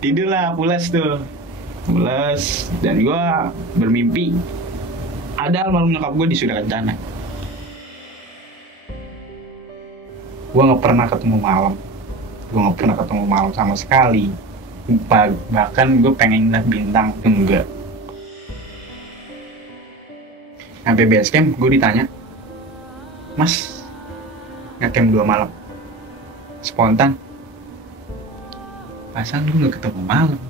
Tidur lah, pulas tuh. Pulas. Dan gue bermimpi ada almarhum nyokap gue di Suda Kencana. Gue gak pernah ketemu malam. Gue gak pernah ketemu malam sama sekali. Bahkan gue pengen lihat bintang, enggak. Sampai base camp gue ditanya, Mas, ngecamp 2 malam? Spontan. Pasang gue gak ketemu malam.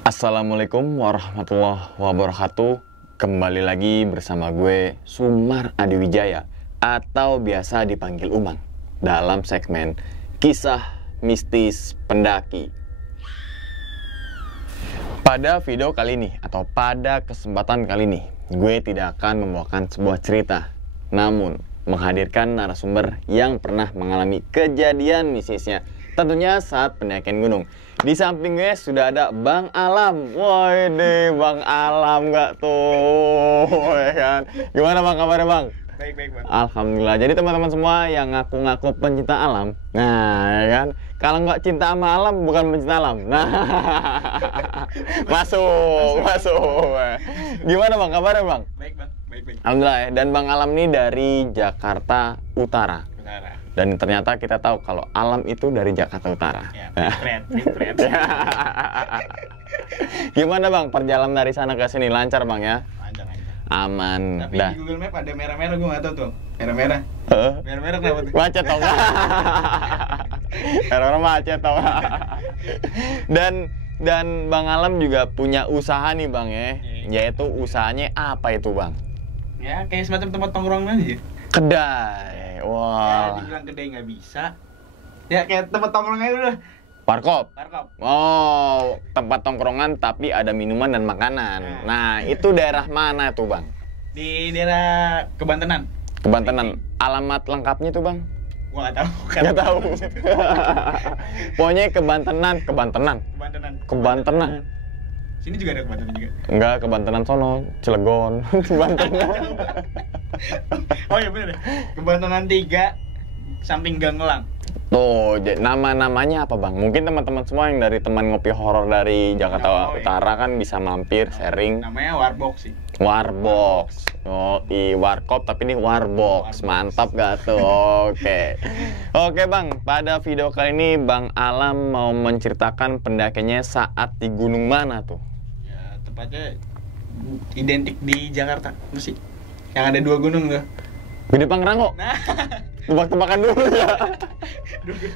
Assalamualaikum warahmatullahi wabarakatuh. Kembali lagi bersama gue Sumar Adiwijaya atau biasa dipanggil Umang dalam segmen Kisah Mistis Pendaki. Pada video kali ini atau pada kesempatan kali ini, gue tidak akan membawakan sebuah cerita, namun menghadirkan narasumber yang pernah mengalami kejadian mistisnya, tentunya saat pendakian gunung. Di samping gue sudah ada Bang Alam. Woi deh, Bang Alam nggak tuh, ya kan? Gimana Bang kabarnya Bang? Baik Bang. Alhamdulillah. Jadi teman-teman semua yang ngaku-ngaku pencinta alam, nah ya kan, kalau nggak cinta sama alam bukan pencinta alam. Nah, masuk. Gimana Bang kabarnya Bang? Baik. Alhamdulillah ya. Dan Bang Alam ini dari Jakarta Utara. Dan ternyata kita tahu kalau Alam itu dari Jakarta Utara. Ya, print. Gimana Bang perjalanan dari sana ke sini, lancar Bang ya? Lancar. Aman. Tapi di Google Map ada merah-merah, gue nggak tahu tuh. Merah-merah kenapa tuh? Macet tau nggak? Merah-merah macet tau nggak? Dan Bang Alam juga punya usaha nih Bang ya. Yaitu usahanya apa itu Bang? Ya kayak semacam tempat tongkrongan aja. Kedai. Wah. Ya dibilang kedai nggak bisa. Ya kayak tempat tongkrongan aja udah. Warkop. Warkop. Oh, tempat tongkrongan tapi ada minuman dan makanan. Nah, itu daerah mana tuh Bang? Di daerah Kebantenan. Kebantenan. Alamat lengkapnya tuh Bang? Gua nggak tahu. Nggak tahu. Pokoknya Kebantenan. Sini juga ada Kebantenan juga. Enggak, Kebantenan sono, Cilegon. Kebantenan. Oh iya bener. Kebantenan 3 samping Gang Elang. Tuh, nama-namanya apa Bang? Mungkin teman-teman semua yang dari teman ngopi horor dari Jakarta Utara kan bisa mampir, sharing. Namanya Warbox sih. Warbox. Oh, warkop tapi ini Warbox. Mantap gak tuh? Oke Bang, pada video kali ini Bang Alam mau menceritakan pendakiannya saat di gunung mana tuh? Ya, tepatnya identik di Jakarta, mesti. Yang ada 2 gunung tuh. Gede Pangrango. Nah, tebak-tebakan dulu ya.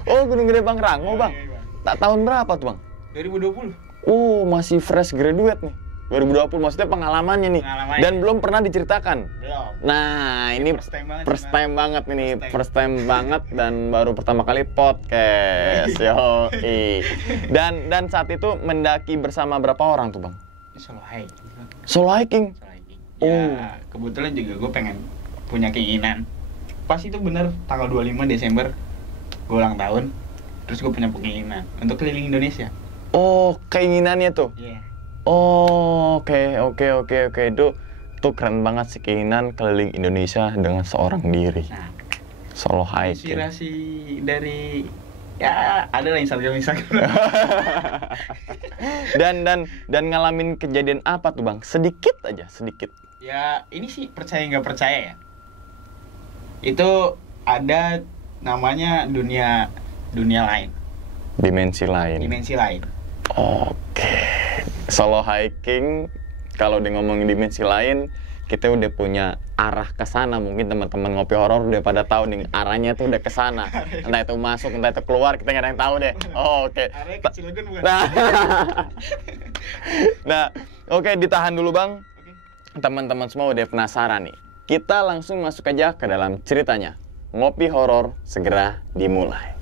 Oh, Gunung Gede Pangrango Bang. Tak tahun berapa tuh Bang? 2020. Oh, masih fresh graduate nih. 2020 maksudnya pengalamannya nih. Dan belum pernah diceritakan. Belum. Nah, ini first time banget ini. First time banget dan baru pertama kali podcast. Yoi. Dan saat itu mendaki bersama berapa orang tuh Bang? Solo hiking. Ya, kebetulan juga gue pengen punya keinginan. Pas itu bener tanggal 25 Desember gue ulang tahun. Terus gue punya keinginan untuk keliling Indonesia. Oh, keinginannya tuh? Iya. Oh, oke. Tuh keren banget sih, keinginan keliling Indonesia dengan seorang diri. Nah, solo hiking. Inspirasi dari ya ada lah Instagram. dan ngalamin kejadian apa tuh Bang? Sedikit aja. Ya ini sih percaya nggak percaya ya. Itu ada namanya dunia lain. Dimensi lain. Oke. Solo hiking, kalau ngomongin dimensi lain, kita udah punya arah ke sana. Mungkin teman-teman ngopi horor udah pada tahu nih arahnya tuh udah ke sana. Entah itu masuk, entah itu keluar, kita nggak ada yang tahu deh. Oke. Arahnya ke Cilegon bukan? Nah, oke, ditahan dulu Bang. Teman-teman semua udah penasaran nih. Kita langsung masuk aja ke dalam ceritanya. Ngopi horor segera dimulai.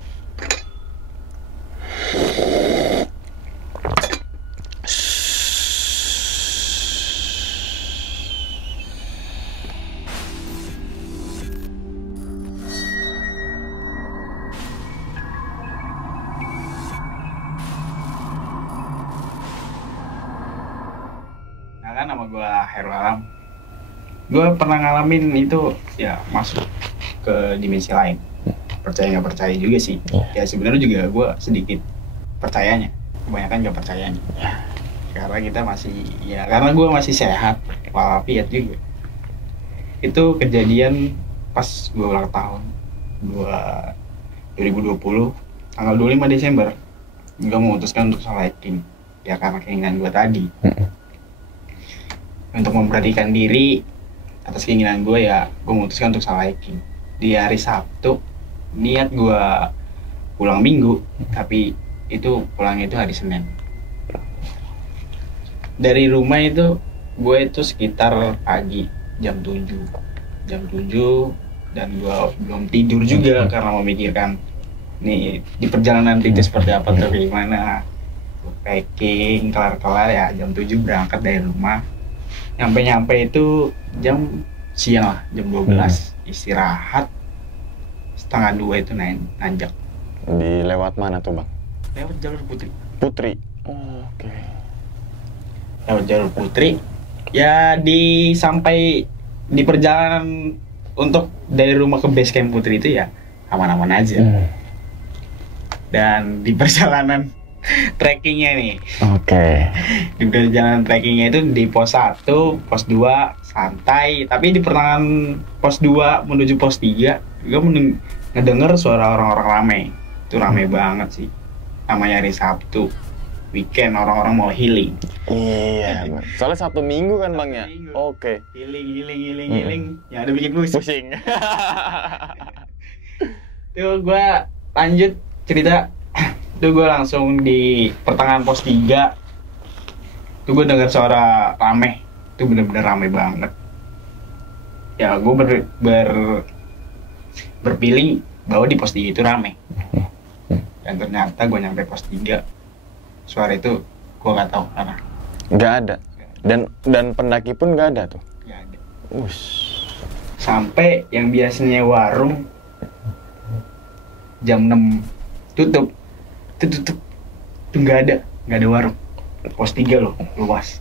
Kenalkan, nama gue Hairul Alam. Gue pernah ngalamin itu ya masuk ke dimensi lain. Percaya nggak percaya juga sih. Ya sebenarnya juga gue sedikit percayanya. Kebanyakan nggak percayanya. Karena kita masih, ya karena gue masih sehat walafiat juga. Itu kejadian pas gue ulang tahun 2020 tanggal 25 Desember. Gue memutuskan untuk sholat Id. Ya karena keinginan gue tadi. Untuk memperhatikan diri atas keinginan gue, ya gue memutuskan untuk sholat Id. Di hari Sabtu niat gue pulang Minggu, tapi itu pulangnya itu hari Senin. Dari rumah itu gue itu sekitar pagi jam 7 dan gue belum tidur juga karena memikirkan nih di perjalanan itu seperti apa tuh, gimana packing kelar ya jam 7 berangkat dari rumah. Nyampe itu jam siang lah, jam 12 istirahat, setengah 2 itu nanjak. Di lewat mana tuh bang? Lewat jalur Putri. Oke. Lewat jalur Putri ya, sampai di perjalanan untuk dari rumah ke base camp Putri itu ya aman-aman aja. Dan di perjalanan trekkingnya nih, di perjalanan trekkingnya itu di pos 1, pos 2 santai, tapi di pertengahan pos 2 menuju pos 3 gue ngedenger suara orang-orang rame. Itu rame banget sih, namanya hari Sabtu weekend, orang-orang mau healing. Iya, soalnya Sabtu Minggu kan bang ya. Oke. Healing, yang ada bikin pusing. Tuh gue lanjut cerita. Tuh gue langsung di pertengahan pos 3 tuh gue dengar suara rame. Itu bener-bener rame banget. Ya gue berpilih bahwa di pos 3 itu rame. Dan ternyata gue nyampe pos 3, suara itu gue gak tahu karena nggak ada. Dan pendaki pun nggak ada tuh. Nggak ada. Sampai yang biasanya warung jam 6 tutup tuh nggak ada warung. Pos 3 loh, luas.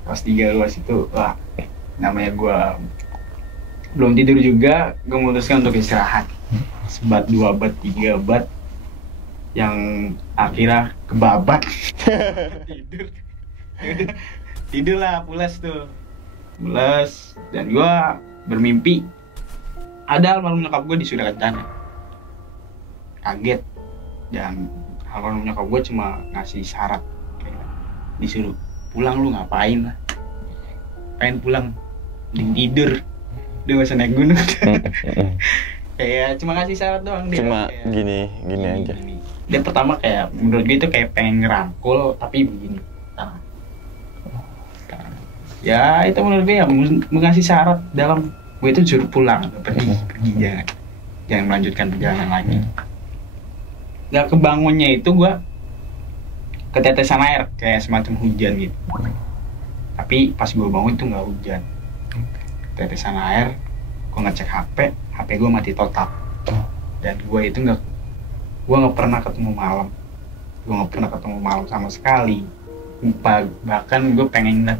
Pos 3 luas itu, wah, namanya gue belum tidur juga, gue memutuskan untuk istirahat sebat 2 bat 3 bat yang akhirnya kebabat. tidur lah, pulas dan gue bermimpi ada almarhum nyokap gue disuruh kencana. Kaget, dan almarhum nyokap gue cuma ngasih syarat kayak disuruh pulang, lu ngapain lah, pengen pulang mending tidur, udah gak usah naik gunung. Kayak cuma ngasih syarat doang dia, cuma kayak, gini aja. Dia pertama kayak menurut gue itu kayak pengen ngerangkul tapi begini. Ya itu menurut gue ya mengasih syarat dalam gue itu suruh pulang, pergi jangan melanjutkan perjalanan lagi. Gak kebangunnya itu gue ketetesan air kayak semacam hujan gitu. Tapi pas gue bangun itu nggak hujan, tetesan air. Gue ngecek HP gue mati total. Dan gue itu nggak pernah ketemu malam. Gue nggak pernah ketemu malam sama sekali. Bahkan gue pengen lihat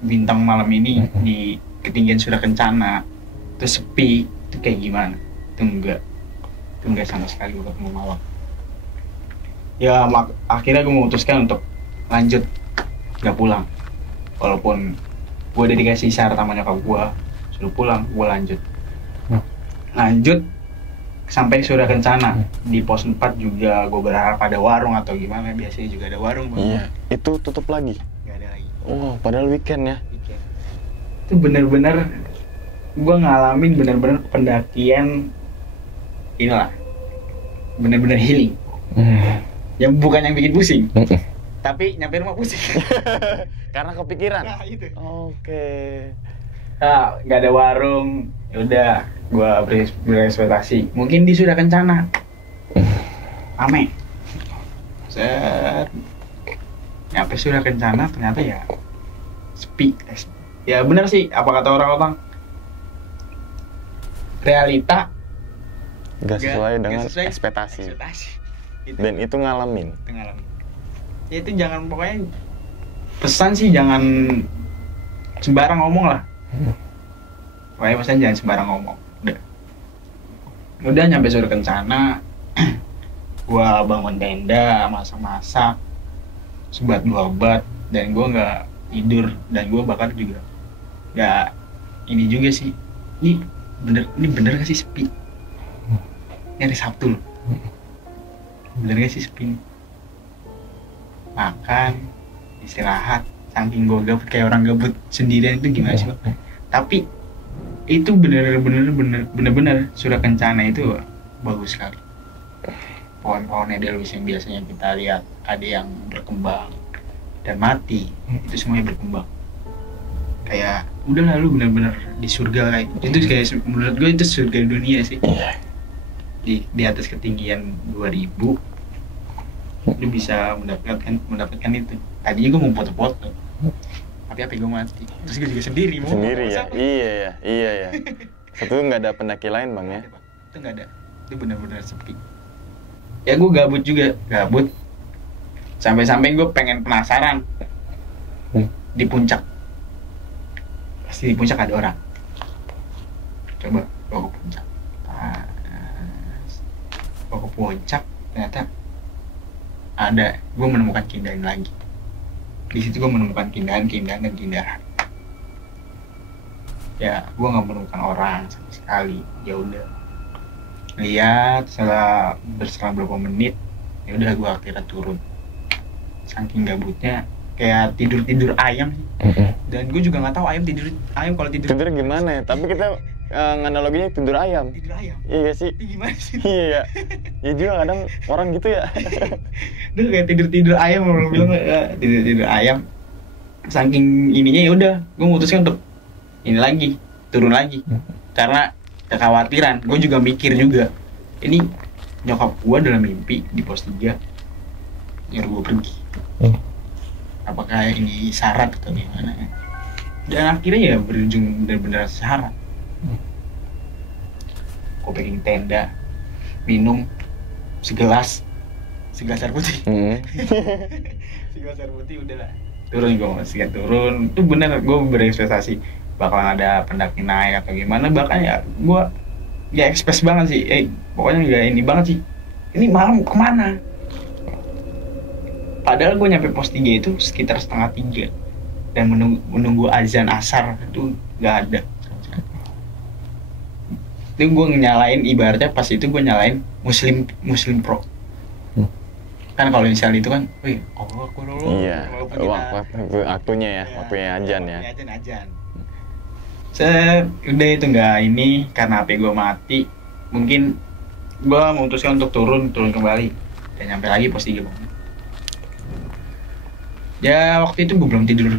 bintang malam ini di ketinggian Surya Kencana. Itu sepi, itu kayak gimana? Itu enggak sama sekali gue ketemu malam. Ya akhirnya gue memutuskan untuk lanjut, nggak pulang. Walaupun gue udah dikasih syarat sama nyokap gue suruh pulang, gue lanjut sampai Surya Kencana. Di pos 4 juga gue berharap ada warung atau gimana, biasanya juga ada warung bang. Iya, itu tutup lagi? Gak ada lagi. Oh, padahal weekend ya? Weekend. Itu bener-bener gue ngalamin bener-bener pendakian inilah, bener-bener healing. Yang bukan yang bikin pusing, tapi nyampe rumah pusing. Karena kepikiran? Nah itu. Oke. Nah, gak ada warung, yaudah gue berekspektasi mungkin di Surya Kencana rame. Nyampe Surya Kencana ternyata ya sepi. Ya benar sih apa kata orang-orang, realita gak sesuai dengan ekspektasi. Gitu. Dan itu ngalamin. Ya itu jangan, pokoknya pesan sih jangan sembarang ngomong lah. Pokoknya pesan jangan sembarang ngomong. Udah nyampe Surya Kencana, gua bangun tenda, masak-masak, sebat 2 bat, dan gua nggak tidur, dan gua bakar juga nggak ini juga sih. Ini bener gak sih sepi? Ini hari Sabtu loh. Bener gak sih sepi nih? Makan, istirahat, saking gue gabut kayak orang gabut sendirian itu gimana sih Bang? Tapi itu bener-bener Surya Kencana itu bagus sekali. Pohon-pohon edelweiss yang biasanya kita lihat ada yang berkembang dan mati, itu semuanya berkembang. Kayak udah lalu bener-bener di surga kayak itu, kayak menurut gue itu surga dunia sih. Di atas ketinggian 2000 lu bisa mendapatkan itu. Tadinya gue mau foto-foto, tapi HP gue mati. Terus gue juga sendiri ya. Iya ya. Satu nggak ada pendaki lain bang ya? Itu nggak ada. Itu benar-benar sepi. Ya gue gabut. Sampai-sampai gue pengen penasaran di puncak. Pasti di puncak ada orang. Coba gue ke puncak. Gue ke puncak, ternyata ada. Gue menemukan keindahan lagi. Di situ gue menemukan keindahan. Ya, gue nggak menemukan orang sama sekali. Ya udah, lihat setelah berselang beberapa menit, ya udah gue akhirnya turun. Saking gabutnya, kayak tidur ayam sih. Dan gue juga nggak tahu ayam kalau tidur gimana ya. Tapi kita analoginya tidur ayam. Iya sih. Gimana sih? Iya. Ya juga kadang orang gitu ya. Udah kayak tidur ayam, orang bilang tidur ayam. Saking ininya ya udah, gue memutuskan untuk turun lagi. Karena kekhawatiran, gue juga mikir juga. Ini nyokap gue dalam mimpi di pos 3 nyuruh gue pergi. Apakah ini syarat atau gimana? Dan akhirnya ya berujung benar-benar syarat. Gue packing tenda, minum segelas air putih. Segelas air putih udahlah. Turun. Itu benar gue berekspektasi bakalan ada pendaki naik atau gimana. Bahkan ya gue ya ekspres banget sih. Pokoknya gak ini banget sih. Ini malam kemana? Padahal gue nyampe pos 3 itu sekitar 2:30 dan menunggu azan asar itu gak ada. Itu gue nyalain, ibaratnya pas itu gue nyalain Muslim Pro. Kan kalau misalnya itu kan, aku dulu. Iya. Waktunya azan ya. Azan. Udah itu nggak ini karena HP gue mati. Mungkin gue memutuskan untuk turun kembali dan nyampe lagi pos 3 bang. Ya waktu itu gue belum tidur.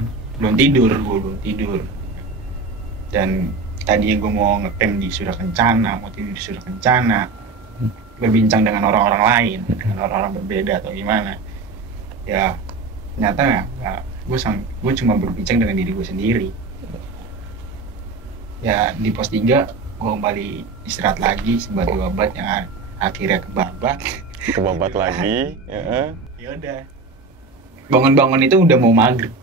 Dan tadinya gue mau nge-camp di Surya Kencana, mau tidur di Surya Kencana, berbincang dengan orang-orang lain, dengan orang-orang berbeda atau gimana. Ya ternyata gue cuma berbincang dengan diri gue sendiri. Ya di pos 3 gue kembali istirahat lagi sebat 2 bat yang akhirnya kebabat lagi. Ya udah, bangun itu udah mau maghrib.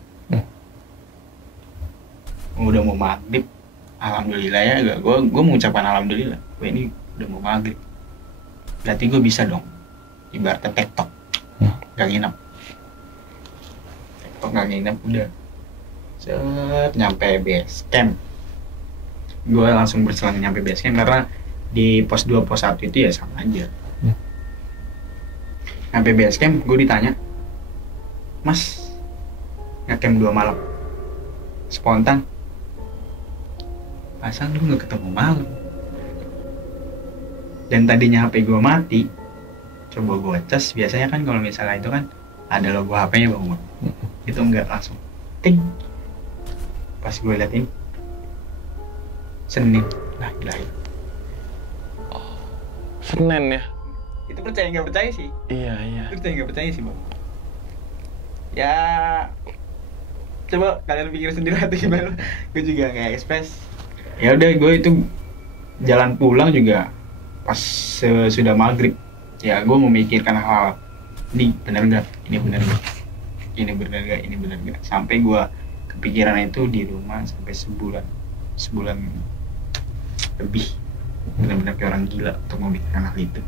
Alhamdulillah ya, gue mengucapkan alhamdulillah. Gue ini udah mau maghrib. Berarti gue bisa dong, ibaratnya tektok, gak nginep. Udah. Nyampe base camp. Gue langsung berselang nyampe base camp karena di pos 2, pos 1 itu ya sama aja. Nyampe base camp, gue ditanya, Mas, nge-camp 2 malam? Spontan. Pasang lu gak ketemu malam. Dan tadinya HP gue mati. Coba gue cas, biasanya kan kalau misalnya itu kan ada logo HP-nya bang. Itu enggak, langsung ting. Pas gue liat ini Senin. Nah gila ya. Senin ya? Itu percaya nggak percaya sih? Iya. Itu percaya nggak percaya sih bang. Ya coba kalian pikir sendiri atau gimana. Gue juga nggak ekspres. Ya udah, gue itu jalan pulang juga pas sudah maghrib. Ya gue memikirkan hal ini benar nggak? ini bener gak, sampai gue kepikiran itu di rumah sampai sebulan lebih, benar-benar kayak orang gila untuk memikirkan hal itu.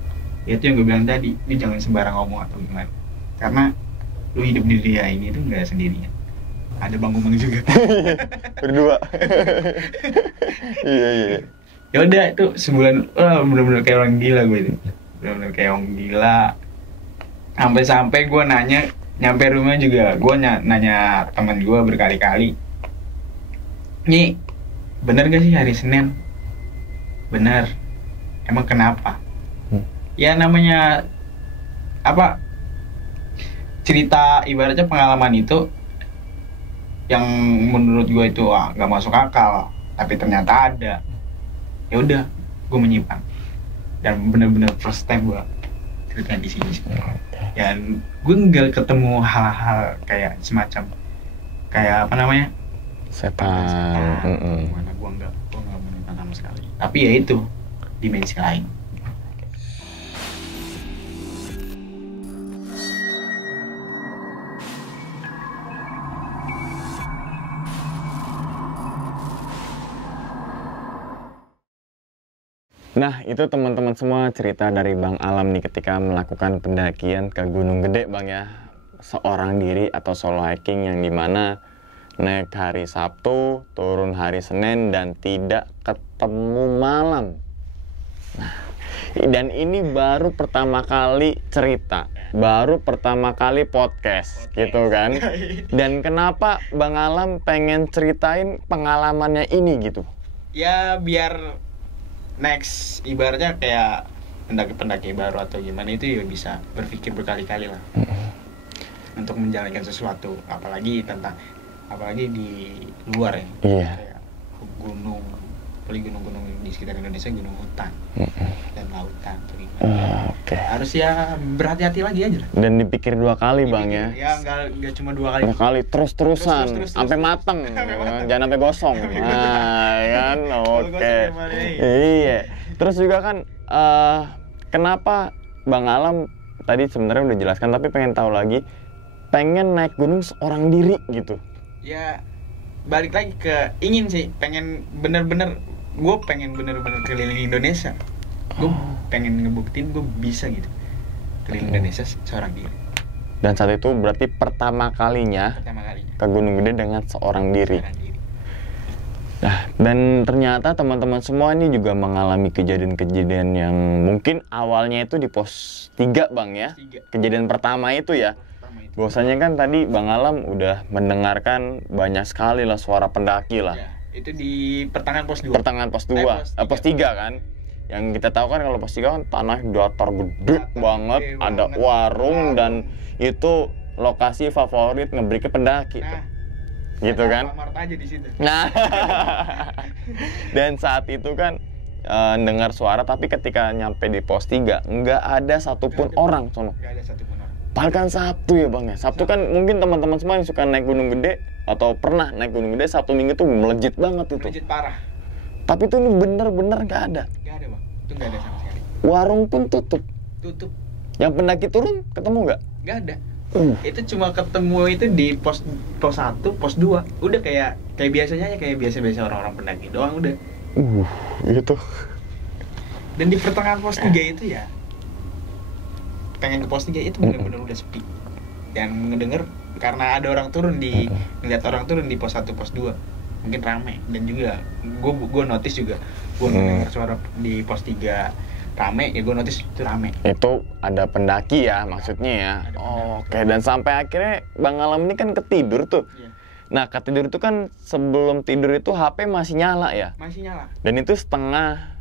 Ya itu yang gue bilang tadi, ini jangan sembarang ngomong atau gimana, karena lu hidup di dunia ini tuh nggak sendirian, ada bang juga. Berdua. Iya. Ya udah itu sebulan, benar-benar kayak orang gila gue itu, benar-benar kayak orang gila. Sampai gue nyampe rumah juga gue nanya teman gue berkali-kali, nih bener gak sih hari Senin? Bener. Emang kenapa? Ya namanya apa, cerita ibaratnya pengalaman itu yang menurut gue itu gak masuk akal, tapi ternyata ada. Ya udah, gue menyimpan, dan bener-bener first time gue ceritain di sini. Dan gue nggak ketemu hal-hal kayak semacam kayak apa namanya, setan. Mana gue nggak menemukan sama sekali. Tapi ya itu dimensi lain. Nah, itu teman-teman semua cerita dari Bang Alam nih ketika melakukan pendakian ke Gunung Gede, Bang ya. Seorang diri atau solo hiking yang dimana naik hari Sabtu, turun hari Senin, dan tidak ketemu malam. Nah, dan ini baru pertama kali cerita, baru pertama kali podcast gitu kan. Dan kenapa Bang Alam pengen ceritain pengalamannya ini gitu? Ya biar next, ibaratnya kayak pendaki-pendaki baru atau gimana itu ya bisa berpikir berkali-kali lah untuk menjalankan sesuatu, apalagi di luar ya. Iya. Kayak gunung, apalagi gunung-gunung di sekitar Indonesia, gunung hutan dan lautan atau gimana. Oke. Harus ya berhati-hati lagi aja lah. Dan dipikir 2 kali Bang ya. Ya nggak cuma 2 kali. 2 kali terus-terusan sampai mateng. Jangan sampai gosong. Nah, kan oke. Iya. Terus juga kan kenapa Bang Alam tadi sebenarnya udah jelaskan, tapi pengen tahu lagi, pengen naik gunung seorang diri gitu. Ya balik lagi ke pengen bener-bener keliling Indonesia. Gue pengen ngebuktiin gue bisa gitu keliling Indonesia seorang diri. Dan saat itu berarti pertama kalinya ke Gunung Gede dengan seorang diri. Nah, dan ternyata teman-teman semua ini juga mengalami kejadian-kejadian yang mungkin awalnya itu di pos 3 Bang ya. Kejadian pertama itu ya. Bahwasanya kan tadi Bang Alam udah mendengarkan banyak sekali lah suara pendaki lah. Ya, itu di pertengahan pos 2. Pos 3 kan. Yang kita tahu kan kalau pos 3 kan tanah datar gede banget, ada warung dan itu lokasi favorit ngebreak pendaki. Nah, gitu kan? Aja di situ. Nah. Dan saat itu kan dengar suara, tapi ketika nyampe di pos 3 nggak ada satupun orang sono. Nggak ada satupun orang. Bahkan Sabtu ya Bang ya. Sabtu kan mungkin teman-teman semua yang suka naik Gunung Gede atau pernah naik Gunung Gede, Sabtu Minggu tuh melejit banget itu. Melejit parah. Tapi itu ini bener-bener nggak ada. Nggak ada Bang. Itu nggak ada sama sekali. Warung pun tutup. Yang pendaki turun ketemu nggak? Nggak ada. Itu cuma ketemu itu di pos 1, pos 2. Udah kayak biasanya aja, kayak biasa-biasa orang-orang pendaki doang udah. Gitu. Dan di pertengahan pos 3 itu ya, pengen ke pos 3 itu benar-benar udah sepi. Dan ngedenger karena ada orang turun ngeliat orang turun di pos 1, pos 2. Mungkin rame, dan juga gue notice juga gue mendengar suara di pos 3 rame, ya gue notice itu rame. Itu ada pendaki ya maksudnya ya. Oke, dan sampai akhirnya Bang Alam ini kan ketidur tuh. Iya. Nah, ketidur itu kan sebelum tidur itu HP masih nyala ya? Masih nyala. Dan itu setengah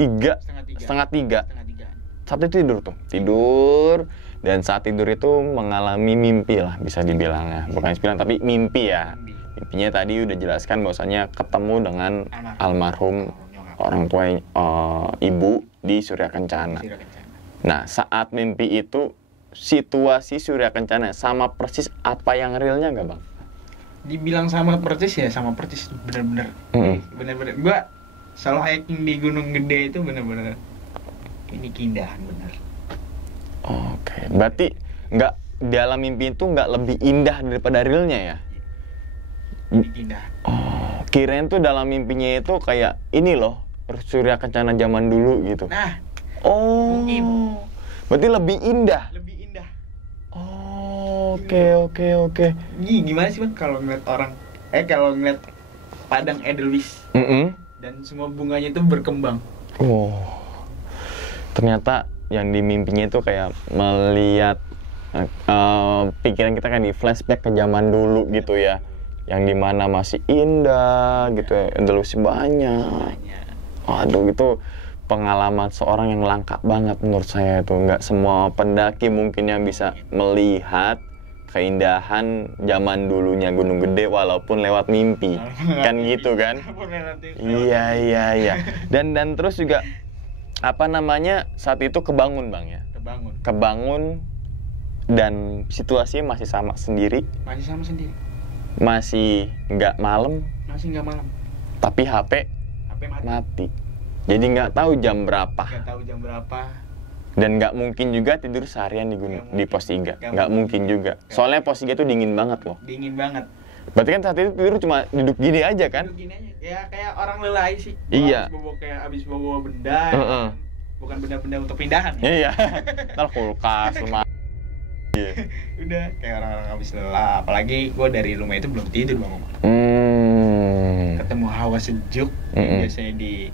tiga. Saat itu tidur dan saat tidur itu mengalami mimpi lah bisa dibilang ya. Bukan bilang tapi mimpi ya. Mimpinya tadi udah jelaskan bahwasanya ketemu dengan almarhum orang tua ibu di Surya Kencana. Nah, saat mimpi itu situasi Surya Kencana sama persis apa yang realnya nggak Bang? Dibilang sama persis ya, sama persis, bener-bener. Bener-bener. Gua selalu hiking di Gunung Gede itu bener-bener ini keindahan bener. Oke, berarti nggak dalam mimpi itu nggak lebih indah daripada realnya ya? Indah. Oh, kirain tuh dalam mimpinya itu kayak ini loh, Surya Kencana zaman dulu gitu. Nah, Oh, mungkin. berarti lebih indah. Lebih indah. Oh, oke. Gimana sih bang kalau ngeliat orang, kalau ngeliat padang edelweiss dan semua bunganya itu berkembang. Oh, ternyata yang di mimpinya itu kayak melihat pikiran kita kan di flashback ke zaman dulu gitu ya, yang dimana masih indah gitu ya, edelweiss banyak. Waduh, itu pengalaman seorang yang langka banget menurut saya itu. Nggak semua pendaki mungkin yang bisa melihat keindahan zaman dulunya Gunung Gede walaupun lewat mimpi. Kan gitu kan? Iya. Dan terus juga apa namanya, saat itu kebangun bang ya? Kebangun dan situasinya masih sama sendiri. Masih nggak malam. Tapi HP mati. Jadi nggak tahu jam berapa. Dan nggak mungkin juga tidur seharian di gunung, di pos 3. Nggak mungkin juga. Soalnya pos 3 itu dingin banget loh. Dingin banget. Berarti kan saat itu tidur cuma duduk gini aja kan? Duduk gini aja. Ya kayak orang lelai sih. Iya. Habis bawa benda. Bukan benda-benda untuk pindahan ya. Iya. Ntar kulkas, lemari. Udah kayak orang-orang habis lelah. Apalagi gue dari rumah itu belum tidur bang. Ketemu hawa sejuk. Biasanya di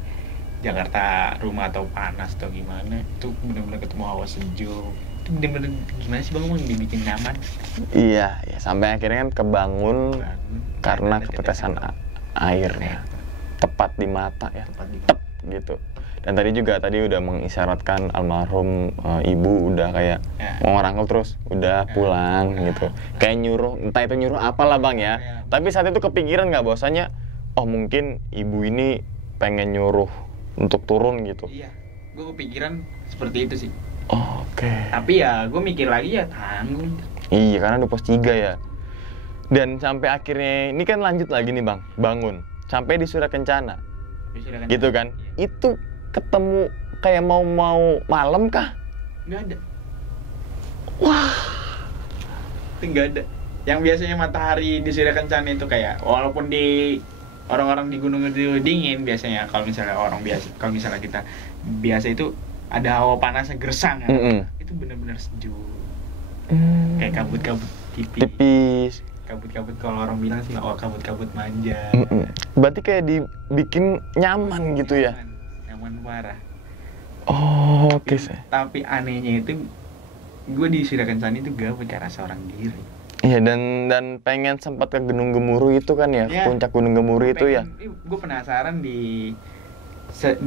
Jakarta rumah atau panas atau gimana, itu benar-benar ketemu hawa sejuk. Itu benar-benar gimana sih bang, dibikin nyaman. Iya, sampai akhirnya kan kebangun karena ketetesan airnya tepat di mata ya, tep gitu. Dan tadi udah mengisyaratkan almarhum ibu udah kayak mau ngerangkul terus udah pulang gitu. Kayak nyuruh, entah itu nyuruh apalah bang ya. Tapi saat itu kepikiran nggak bahwasanya oh mungkin ibu ini pengen nyuruh untuk turun gitu. Iya, gue kepikiran seperti itu sih. Oke. Tapi ya gue mikir lagi ya tanggung. Iya, karena udah pos 3 ya. Dan sampai akhirnya ini kan lanjut lagi nih bang, bangun sampai di Surya Kencana. Gitu kan? Iya. Itu ketemu kayak mau malam kah? Nggak ada. Wah, itu nggak ada. Yang biasanya matahari di Surya Kencana itu kayak walaupun di orang-orang di gunung itu dingin biasanya, kalau misalnya kita biasa itu ada hawa panasnya gersang kan? Itu benar-benar sejuk. Kayak kabut-kabut tipis. Kabut-kabut kalau orang bilang sih kabut-kabut manja. Berarti kayak dibikin nyaman gitu ya? Nyaman parah. Oh, oke. Tapi anehnya itu gue di Surya Kencana itu gabut kayak rasa orang diri. Iya, dan pengen sempat ke Gunung Gemuruh itu kan ya, puncak Gunung Gemuruh itu ya. Gue penasaran di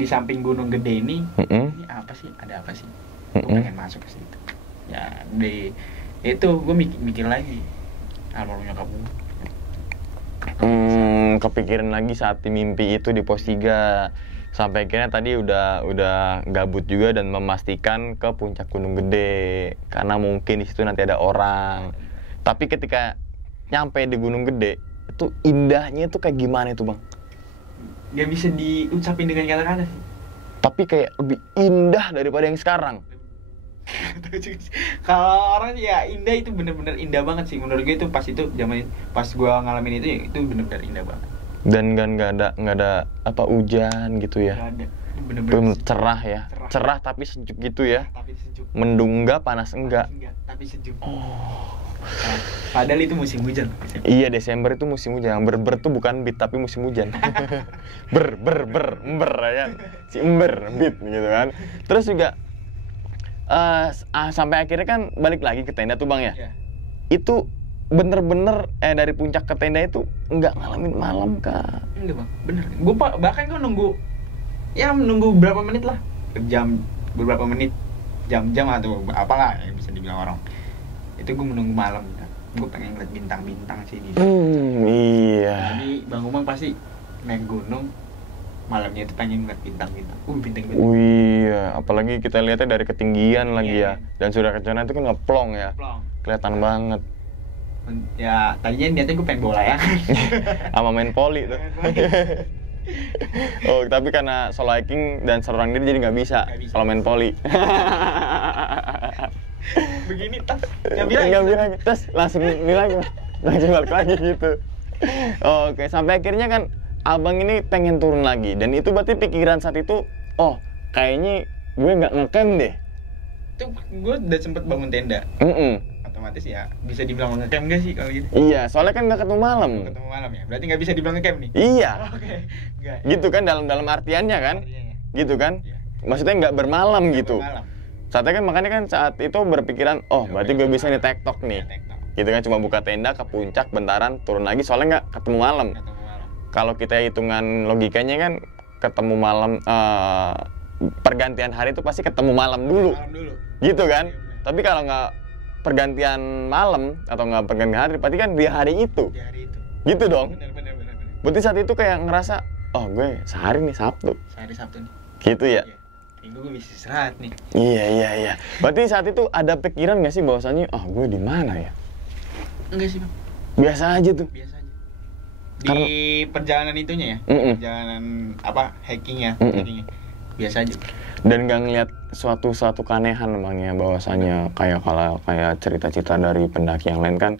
samping Gunung Gede ini, ini apa sih? Ada apa sih? Gue pengen masuk ke situ. Ya itu gue mikir lagi, almarhum nyokap gue. Kepikiran lagi saat di mimpi itu di pos 3. Sampai akhirnya tadi udah gabut juga dan memastikan ke puncak Gunung Gede karena mungkin di situ nanti ada orang. Tapi ketika nyampe di Gunung Gede, itu indahnya itu kayak gimana itu bang? Gak bisa diucapin dengan kata-kata sih. Tapi kayak lebih indah daripada yang sekarang. Kalau orang ya indah itu bener-bener indah banget sih. Menurut gue itu pas gue ngalamin itu ya itu bener-bener indah banget. Dan kan nggak ada apa hujan gitu ya? Nggak ada. Bener-bener cerah ya. Cerah tapi sejuk gitu ya. Tapi sejuk. Mendung enggak, panas enggak. Tapi sejuk. Oh. Padahal itu musim hujan. Iya, Desember itu musim hujan. Ber tuh bukan beat tapi musim hujan. ember ya. Si ember beat gitu kan. Terus juga sampai akhirnya kan balik lagi ke tenda tuh bang ya. Yeah. Itu bener-bener dari puncak ke tenda itu nggak ngalamin malam kah? Enggak bang, bener. Gue bahkan gue nunggu berapa menit lah, beberapa menit, jam-jam atau apalah yang bisa dibilang orang. Itu gue menunggu malam. Gue pengen ngeliat bintang-bintang sih di iya. Jadi Bang Umang pasti naik gunung malamnya itu pengen ngeliat bintang-bintang. Bintang-bintang. Iya, apalagi kita lihatnya dari ketinggian lagi ya. Dan Surya Kencana itu kan ngeplong ya. Kelihatan banget. Ya tadinya niatnya gue pengen bola ya. Sama main poli tuh. Oh, tapi karena solo hiking dan seorang diri jadi nggak bisa kalau main poli. begini tas ngambil lagi. Ngambil lagi, terus langsung ini lagi, langsung balik lagi gitu. Oke, sampai akhirnya kan abang ini pengen turun lagi, dan itu berarti pikiran saat itu, oh kayaknya gue nggak ngecamp deh. Itu gue udah sempet bangun tenda. Otomatis ya bisa dibilang ngecamp gak sih kalau gitu? Iya, soalnya kan nggak ketemu malam. Ketemu malam ya, berarti nggak bisa dibilang ngecamp nih? Iya. Oke. Nggak. Gitu kan dalam artiannya kan? Artinya. Gitu kan? Iya. Maksudnya nggak bermalam Nggak gitu. bermalam. Saatnya kan makanya kan saat itu berpikiran, oh berarti gue bisa nih tektok nih. Ya, tektok. Gitu kan, cuma buka tenda ke puncak bentaran turun lagi soalnya nggak ketemu malam. Ketemu malam. Kalau kita hitungan logikanya kan ketemu malam, pergantian hari itu pasti ketemu malam dulu. Malam dulu. Gitu kan? Iya, benar. Tapi kalau nggak pergantian malam atau nggak pergantian hari, berarti kan di hari itu. Di hari itu. Gitu dong. Benar. Berarti saat itu kayak ngerasa, oh gue sehari nih Sabtu. Sehari Sabtu nih. Gitu ya? Iya. Minggu gue bisa istirahat nih. Iya. Berarti saat itu ada pikiran nggak sih bahwasannya, oh gue di mana ya? Enggak sih bang. Biasa aja tuh. Biasa aja. Di perjalanan itunya ya. Perjalanan apa hikingnya. Biasa aja. Dan nggak ngeliat suatu keanehan emangnya bahwasannya kayak kalau kayak cerita-cerita dari pendaki yang lain kan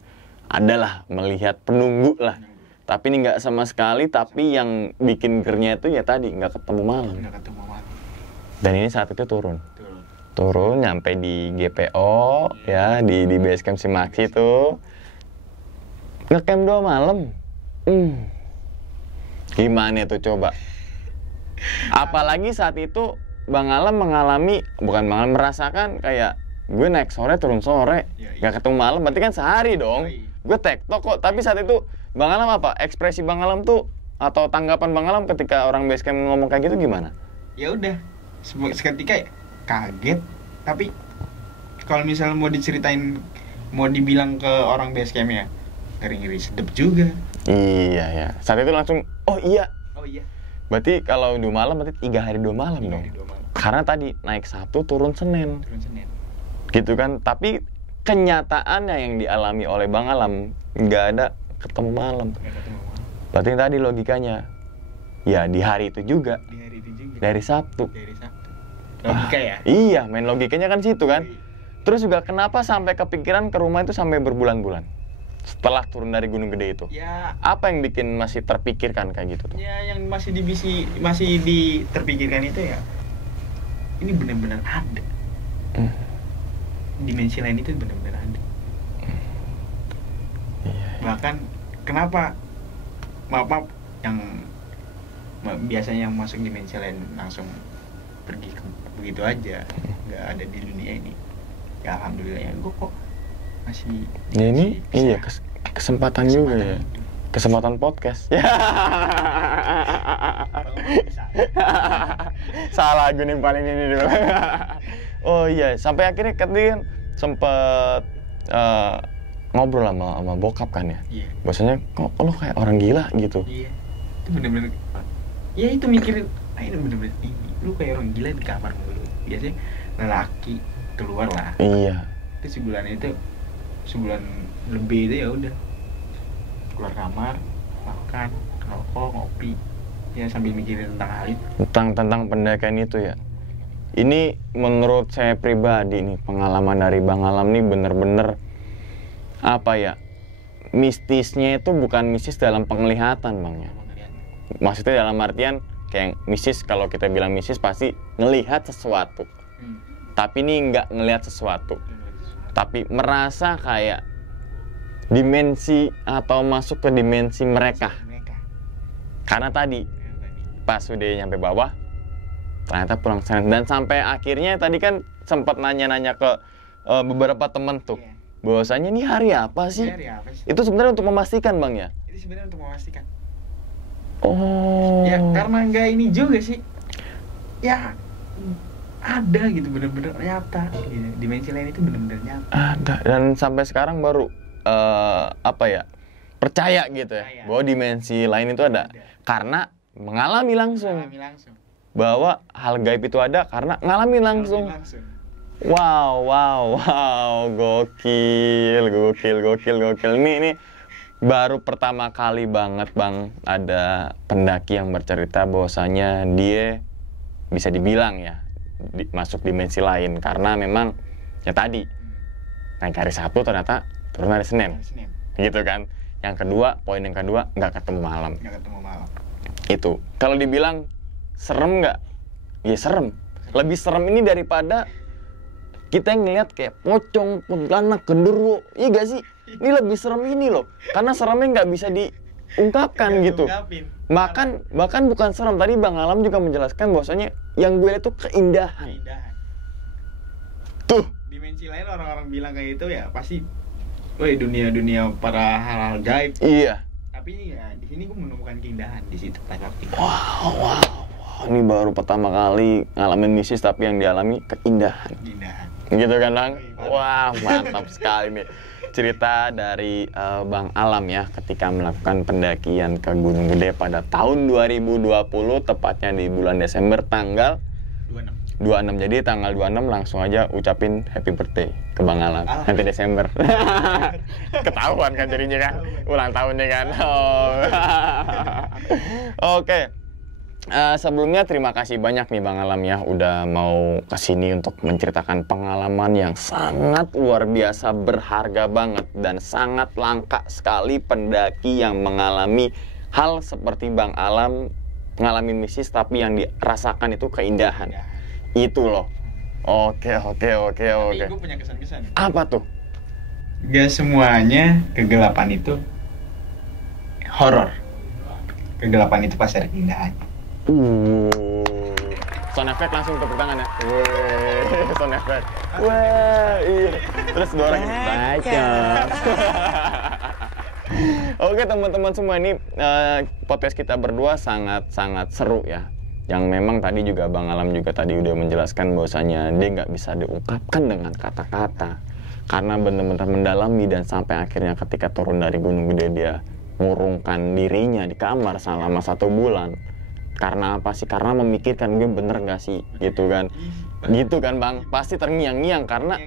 adalah melihat penunggu lah. Tapi ini nggak sama sekali. Tapi yang bikin gernya itu ya tadi nggak ketemu malam. Nggak ketemu malam. Dan ini saat itu turun nyampe di GPO ya di base camp Simaksi itu ngecamp 2 malam. Gimana tuh coba? Apalagi saat itu Bang Alam merasakan kayak gue naik sore turun sore nggak ketemu malam, berarti kan sehari dong. Gue tektok kok, tapi saat itu Bang Alam apa? Ekspresi Bang Alam tuh atau tanggapan Bang Alam ketika orang base camp ngomong kayak gitu gimana? Ya udah, seketika kaget, tapi kalau misalnya mau diceritain, mau dibilang ke orang base camp ya ngeri-ngeri sedep juga. Iya. Saat itu langsung, oh iya. Berarti kalau 2 malam berarti 3 hari 2 malam dong. Karena tadi naik Sabtu turun Senin. Gitu kan. Tapi kenyataannya yang dialami oleh Bang Alam nggak ada ketemu malam. Berarti yang tadi logikanya ya di hari itu juga. Dari Sabtu. Logika ya? Iya, main logikanya kan situ kan. Terus juga kenapa sampai kepikiran ke rumah itu sampai berbulan-bulan? Setelah turun dari Gunung Gede itu. Ya. Apa yang bikin masih terpikirkan kayak gitu tuh? Ya yang masih terpikirkan itu ya. Ini benar-benar ada. Dimensi lain itu benar-benar ada. Bahkan kenapa maaf yang biasanya yang masuk dimensi lain langsung pergi begitu aja, nggak ada di dunia ini. Ya alhamdulillah ya, gue kok masih. Ya ini iya kesempatan juga ya. Kesempatan podcast. Salah gue nimpalin ini dulu. Oh iya, sampai akhirnya kan sempet ngobrol sama bokap kan ya. Iya. Bahasanya kok lo kayak orang gila gitu. Iya. Itu bener-bener. Ya itu mikirin, ini bener-bener ini. Lu kayak orang gila di kamar mulu. Biasanya lelaki keluar lah. Iya. Itu sebulan lebih itu ya udah. Keluar kamar, makan, rokok, ngopi. Ya sambil mikirin tentang hal itu. Tentang pendakian itu ya. Ini menurut saya pribadi nih, pengalaman dari Bang Alam nih bener-bener apa ya, mistisnya itu bukan mistis dalam penglihatan Bang ya. Maksudnya dalam artian kayak mistis, kalau kita bilang mistis pasti ngelihat sesuatu. Tapi ini nggak ngelihat sesuatu, tapi merasa kayak dimensi atau masuk ke dimensi mereka. Karena tadi pas udah nyampe bawah ternyata pulang sana, dan sampai akhirnya tadi kan sempat nanya-nanya ke beberapa temen tuh, bahwasanya ini hari apa sih? Itu sebenarnya untuk memastikan Bang ya? Itu sebenarnya untuk memastikan. Oh. Ya karena nggak ini juga sih. Ya ada gitu, bener-bener nyata. Gitu. Dimensi lain itu bener-bener nyata. Ada, dan sampai sekarang baru percaya gitu ya, bahwa dimensi lain itu ada. Karena mengalami langsung. Bahwa hal gaib itu ada karena ngalami langsung. Wow, gokil. Ini baru pertama kali banget Bang ada pendaki yang bercerita bahwasanya dia bisa dibilang ya masuk dimensi lain, karena memang ya tadi naik hari Sabtu ternyata turun hari Senin. Senin. Gitu kan. Poin yang kedua, nggak ketemu malam. Nggak ketemu malam. Itu. Kalau dibilang serem nggak? Ya serem. Lebih serem ini daripada kita ngeliat kayak pocong, kuntilanak, genderuwo. Iya gak sih? Ini lebih serem ini loh. Karena seremnya nggak bisa diungkapkan gitu. Bahkan bukan serem. Tadi Bang Alam juga menjelaskan bahwasanya yang gue lihat itu keindahan. Tuh. Dimensi lain orang-orang bilang kayak itu ya pasti, woi dunia para hal-hal gaib. Iya. Tapi ya di sini gue menemukan keindahan di situ pada waktu itu. Wow. Ini baru pertama kali ngalamin mistis tapi yang dialami keindahan. Gitu kan Bang? Wah, mantap sekali nih. Cerita dari Bang Alam ya ketika melakukan pendakian ke Gunung Gede pada tahun 2020, tepatnya di bulan Desember tanggal 26. Jadi tanggal 26 langsung aja ucapin happy birthday ke Bang Alam. Nanti Desember. Ketahuan kan jadinya kan? Ulang tahunnya kan? Oh. Oke. Sebelumnya terima kasih banyak nih Bang Alam ya udah mau kesini untuk menceritakan pengalaman yang sangat luar biasa, berharga banget dan sangat langka sekali pendaki yang mengalami hal seperti Bang Alam mengalami mistis tapi yang dirasakan itu keindahan. Itu loh. Oke. Tapi gue punya kesan-kesan. Apa tuh? Gak semuanya kegelapan itu horor. Kegelapan itu pasti ada keindahannya. Sound effect langsung tepuk tangan ya. Sound effect. Wah, iya. Terus dua orang baca. Oke teman-teman semua, ini podcast kita berdua sangat seru ya. Yang memang tadi juga Bang Alam juga tadi udah menjelaskan bahwasanya dia nggak bisa diungkapkan dengan kata-kata. Karena benar-benar mendalami dan sampai akhirnya ketika turun dari Gunung Gede dia mengurungkan dirinya di kamar selama 1 bulan. Karena apa sih? Karena memikirkan gue bener gak sih? Gitu kan Bang? Pasti terngiang-ngiang karena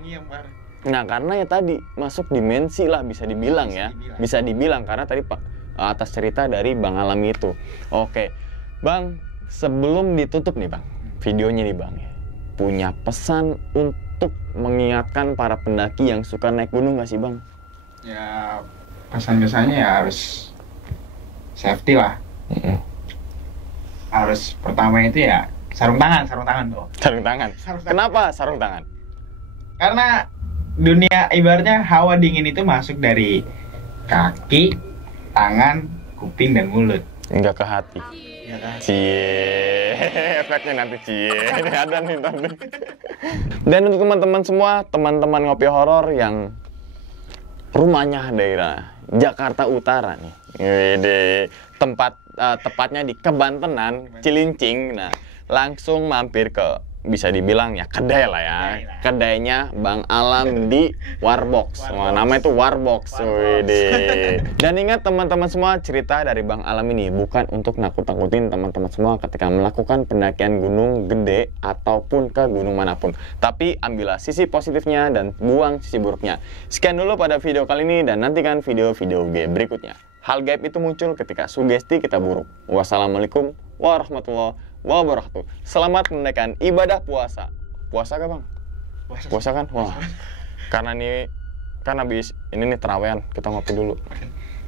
karena ya tadi masuk dimensi lah bisa dibilang ya. Bisa dibilang karena tadi atas cerita dari Bang Alam itu. Oke Bang, sebelum ditutup nih Bang, videonya nih Bang ya, punya pesan untuk mengingatkan para pendaki yang suka naik gunung gak sih Bang? Ya pesan-pesannya ya harus safety lah. Harus pertama itu ya sarung tangan tuh. Sarung tangan. Kenapa sarung tangan? Karena dunia ibaratnya hawa dingin itu masuk dari kaki, tangan, kuping dan mulut. Enggak ke hati. Ya kan? Cie, efeknya nanti cie. Ini ada nih tapi. Dan untuk teman-teman semua, teman-teman ngopi horor yang rumahnya daerah Jakarta Utara nih. Wede, tepatnya di Kebantenan, Cilincing. Nah, langsung mampir ke bisa dibilang ya kedai lah ya. Kedainya Bang Alam di Warbox. Namanya itu Warbox. Wede. Dan ingat teman-teman semua, cerita dari Bang Alam ini bukan untuk nakut-nakutin teman-teman semua ketika melakukan pendakian Gunung Gede ataupun ke gunung manapun. Tapi ambillah sisi positifnya dan buang sisi buruknya. Sekian dulu pada video kali ini dan nantikan video-video berikutnya. Hal gaib itu muncul ketika sugesti kita buruk. Wassalamualaikum warahmatullahi wabarakatuh. Selamat menunaikan ibadah puasa. Puasa gak Bang? Puasa kan? Wah. Karena habis ini nih terawehan, kita ngopi dulu.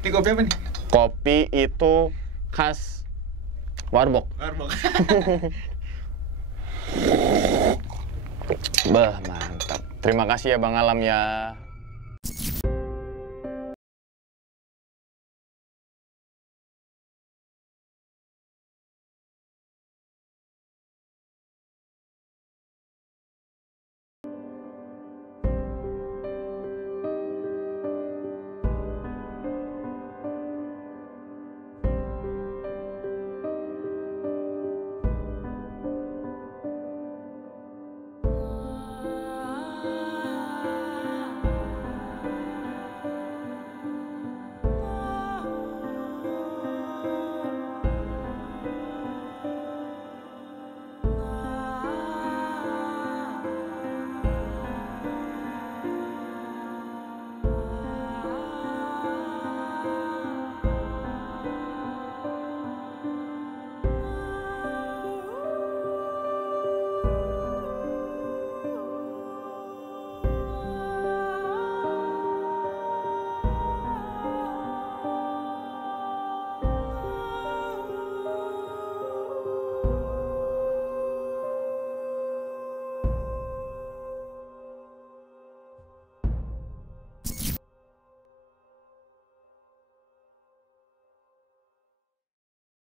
Ini kopi apa nih? Kopi itu khas Warbox. Bah, mantap. Terima kasih ya Bang Alam ya.